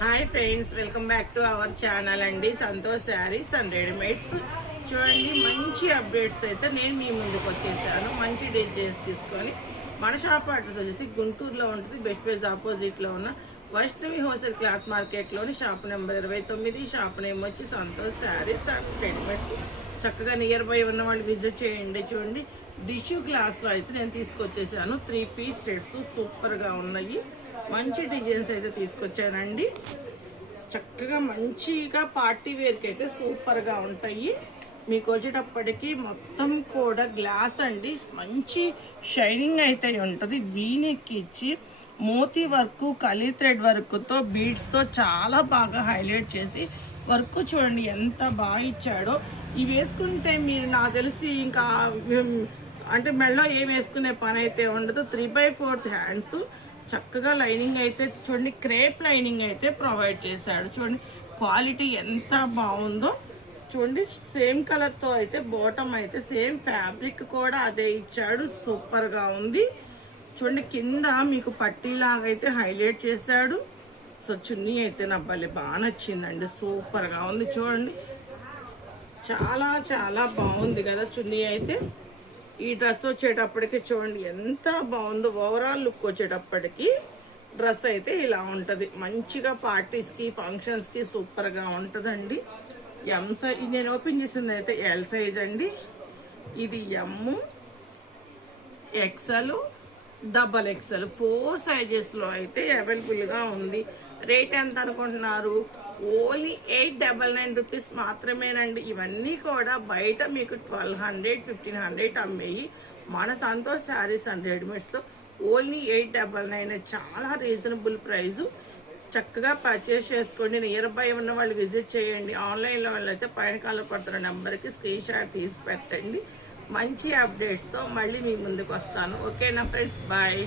Hi friends, welcome back to our channel అండి. Santosh sarees and readymades. చూడండి, మంచి updates అయితే నేను మీ ముందుకు వచ్చేసాను. మంచి డిజైన్స్ తీసుకొని మన షాప్ అడ్రస్ వచ్చేసి గుంటూరులో ఉంటుంది. బెస్ట్ ప్రైస్ ఆపోజిట్లో ఉన్న వైష్ణవి హోల్సేల్ క్లాత్ మార్కెట్లోని షాప్ నెంబర్ 29. షాప్ నేమ్ వచ్చి సంతోష్ శారీస్ అండ్ రెడీమేడ్స్. చక్కగా నియర్ బై ఉన్న వాళ్ళు విజిట్ చేయండి. చూడండి, టిష్యూ గ్లాస్లో అయితే నేను తీసుకొచ్చేసాను. 3 పీస్ సెట్స్ సూపర్గా ఉన్నాయి. మంచి డిజైన్స్ అయితే తీసుకొచ్చానండి. చక్కగా మంచిగా పార్టీ వేర్కి అయితే సూపర్గా ఉంటాయి. మీకు వచ్చేటప్పటికి మొత్తం కూడా గ్లాస్ అండి, మంచి షైనింగ్ అయితే ఉంటుంది. వీనెక్ ఇచ్చి మోతీ వర్క్, కలీ థ్రెడ్ వర్క్తో బీడ్స్తో చాలా బాగా హైలైట్ చేసి వర్క్ చూడండి ఎంత బాగా ఇచ్చాడో. ఇవి వేసుకుంటే మీరు నాకు తెలిసి ఇంకా అంటే మెడలో ఏం వేసుకునే పని అయితే ఉండదు. 3/4 హ్యాండ్స్. చక్కగా లైనింగ్ అయితే చూడండి, క్రేప్ లైనింగ్ అయితే ప్రొవైడ్ చేశాడు. చూడండి క్వాలిటీ ఎంత బాగుందో. చూడండి, సేమ్ కలర్తో అయితే బాటమ్ అయితే సేమ్ ఫ్యాబ్రిక్ కూడా అదే ఇచ్చాడు. సూపర్గా ఉంది. చూడండి, కింద మీకు పట్టీలాగా అయితే హైలైట్ చేశాడు. సో చున్నీ అయితే నా భలే బాగా నచ్చిందండి. సూపర్గా ఉంది. చూడండి, చాలా చాలా బాగుంది కదా చున్నీ అయితే. ఈ డ్రెస్ వచ్చేటప్పటికి చూడండి ఎంత బాగుందో. ఓవరాల్ లుక్ వచ్చేటప్పటికి డ్రెస్ అయితే ఇలా ఉంటుంది. మంచిగా పార్టీస్కి, ఫంక్షన్స్కి సూపర్గా ఉంటుందండి. ఎం సైజ్ నేను ఓపెన్ చేసింది అయితే ఎల్ సైజ్ అండి. ఇది ఎమ్, ఎక్సెల్, డబల్ ఎక్సెల్ 4 సైజెస్లో అయితే అవైలబుల్గా ఉంది. రేట్ ఎంత అనుకుంటున్నారు? ఓన్లీ 899 రూపీస్ మాత్రమేనండి. ఇవన్నీ కూడా బయట మీకు 1200, 1500 అమ్మేయి. మన సంతోష్ శారీస్ అండ్ రెడీమేడ్స్లో ఓన్లీ 899. చాలా రీజనబుల్ ప్రైజు. చక్కగా పర్చేస్ చేసుకోండి. నియర్ బై ఉన్న వాళ్ళు విజిట్ చేయండి. ఆన్లైన్లో వాళ్ళైతే పైన కాలం పడుతున్న నెంబర్కి స్క్రీన్ షాట్ తీసి పెట్టండి. మంచి అప్డేట్స్తో మళ్ళీ మీ ముందుకు వస్తాను. ఓకేనా ఫ్రెండ్స్, బాయ్.